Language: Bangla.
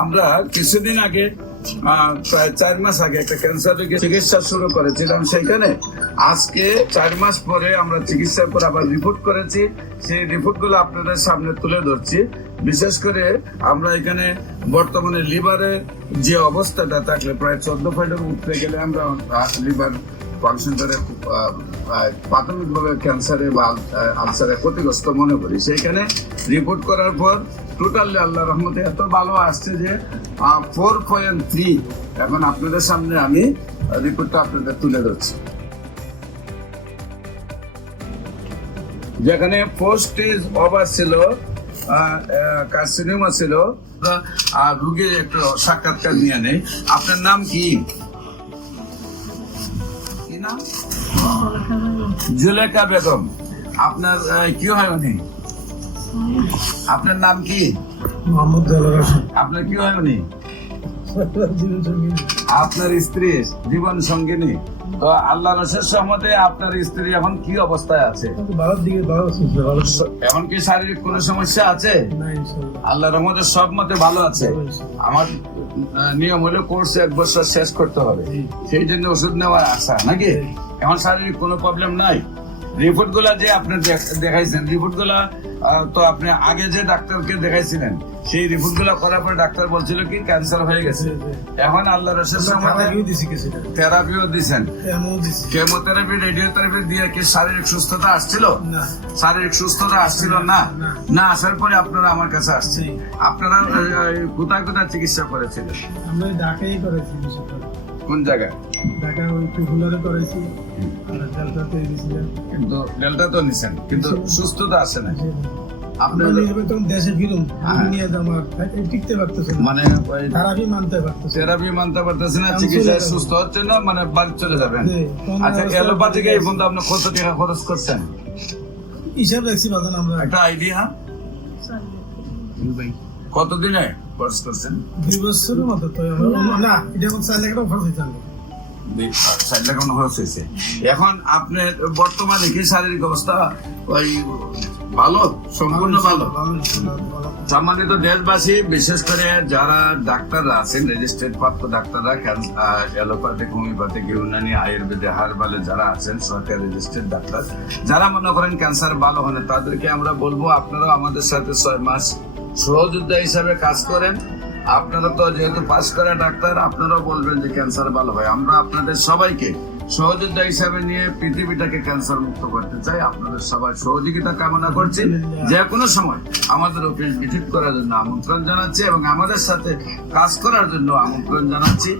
আমরা কিছুদিন আগে প্রায় 4 মাস আগে একটা ক্যান্সার রোগের চিকিৎসা শুরু করেছিলাম। সেখানে আজকে 4 মাস পরে আমরা চিকিৎসার পর আবার রিপোর্ট করেছি। সেই রিপোর্ট গুলো আপনাদের সামনে তুলে ধরছি। বিশেষ করে আমরা এখানে বর্তমানে লিভারের যে অবস্থাটা থাকলে প্রায় 14 পয়েন্টের উঠতে গেলে আমরা লিভার ফাংশনটারে প্রাথমিকভাবে ক্যান্সারে বা আলসারে ক্ষতিগ্রস্ত মনে করি। সেইখানে রিপোর্ট করার পর টোটালি আল্লাহ রহমতে এত ভালো আসছে যে 4.3। এখন আপনাদের সামনে আমি রিপোর্টটা আপনাদের তুলে ধরছি। যেখানে 4 স্টেজ ওভার ছিল, কার্সিনোমা ছিল। আর রোগীর একটু সাক্ষাৎকার নিয়ে নেই। আপনার নাম কি? জুলেখা বেগম। আপনার কি হয় উনি? আপনার নাম কি? মোহাম্মদ দেলোয়ার হোসেন। আপনার কি হয় উনি? আপনার স্ত্রী জীবন সঙ্গিনী। তো আল্লাহর অশেষ রহমতে আপনার স্ত্রী এখন কি অবস্থায় আছে? এখন কি শারীরিক কোনো সমস্যা আছে? আল্লাহর রহমতে সব মতে ভালো আছে। আমার নিয়ম হলো কোর্স 1 বছর শেষ করতে হবে, সেই জন্য ওষুধ নেওয়ার আশা নাকি। এখন শারীরিক কোনো প্রবলেম নাই। রিপোর্ট গুলা যে আপনি দেখাইছেন, রিপোর্ট গুলা তো আপনি আগে যে ডাক্তারকে দেখাইছিলেন সেই রিপোর্ট গুলা করার পরে ডাক্তার বলছিল কি ক্যান্সার হয়ে গেছে। এখন আল্লাহর রহমতে থেরাপিও দিছেন, কেমোথেরাপি, রেডিওথেরাপি দিয়ে কি শারীরিক সুস্থতা আসছিল? শারীরিক সুস্থতা আসছিল না। না আসার পরে আপনারা আমার কাছে আসছে। আপনারা কোথায় কোথায় চিকিৎসা করেছিলেন? আমরা ঢাকায় করেছি। কোন জায়গায়? ঢাকা ওই টুকুলারে করেছি, আর ডেল্টাতে দিয়েছিলেন। কিন্তু ডেল্টা তো নিছেন, কিন্তু সুস্থতা আসে না। আপনার দেশে ফিরুন, নিয়ে আমার টিকতে পারতেছেন, মানে থেরাপি মানতে পারতেছেন, থেরাপি মানতে পারতেছেন না, চিকিৎসায় সুস্থ হচ্ছে না, মানে বাড়ি চলে যাবেন। আচ্ছা, এলোপ্যাথিকে এই পর্যন্ত আপনি কত টাকা খরচ করছেন? হিসাব রাখছি বাজান আমরা। একটা আইডিয়া কতদিনে খরচ করছেন? 2 বছরের মতো। তো না, এটা 4 লাখ টাকা খরচ হয়েছে। 4 লাখ টাকা খরচ হয়েছে। এখন আপনার বর্তমানে কি শারীরিক অবস্থা ওই ভালো, সম্পূর্ণ ভালো? সম্মানিত দেশবাসী, বিশেষ করে যারা ডাক্তাররা আছেন, রেজিস্ট্রেড প্রাপ্ত ডাক্তাররা, অ্যালোপ্যাথিক, হোমিওপ্যাথিক, ইউনানি, আয়ুর্বেদে, হার্বালে যারা আছেন সরকারি রেজিস্ট্রেড ডাক্তার, যারা মনে করেন ক্যান্সার ভালো হয় না, তাদেরকে আমরা বলবো আপনারাও আমাদের সাথে 6 মাস সহযোদ্ধা হিসাবে কাজ করেন। আপনারা তো যেহেতু পাস করা ডাক্তার, আপনারাও বলবেন যে ক্যান্সার ভালো হয়। আমরা আপনাদের সবাইকে সহযোদ্ধা হিসাবে নিয়ে পৃথিবীটাকে ক্যান্সার মুক্ত করতে চাই। আপনাদের সবাই সহযোগিতা কামনা করছি। যে কোনো সময় আমাদের অফিস ভিজিট করার জন্য আমন্ত্রণ জানাচ্ছি এবং আমাদের সাথে কাজ করার জন্য আমন্ত্রণ জানাচ্ছি।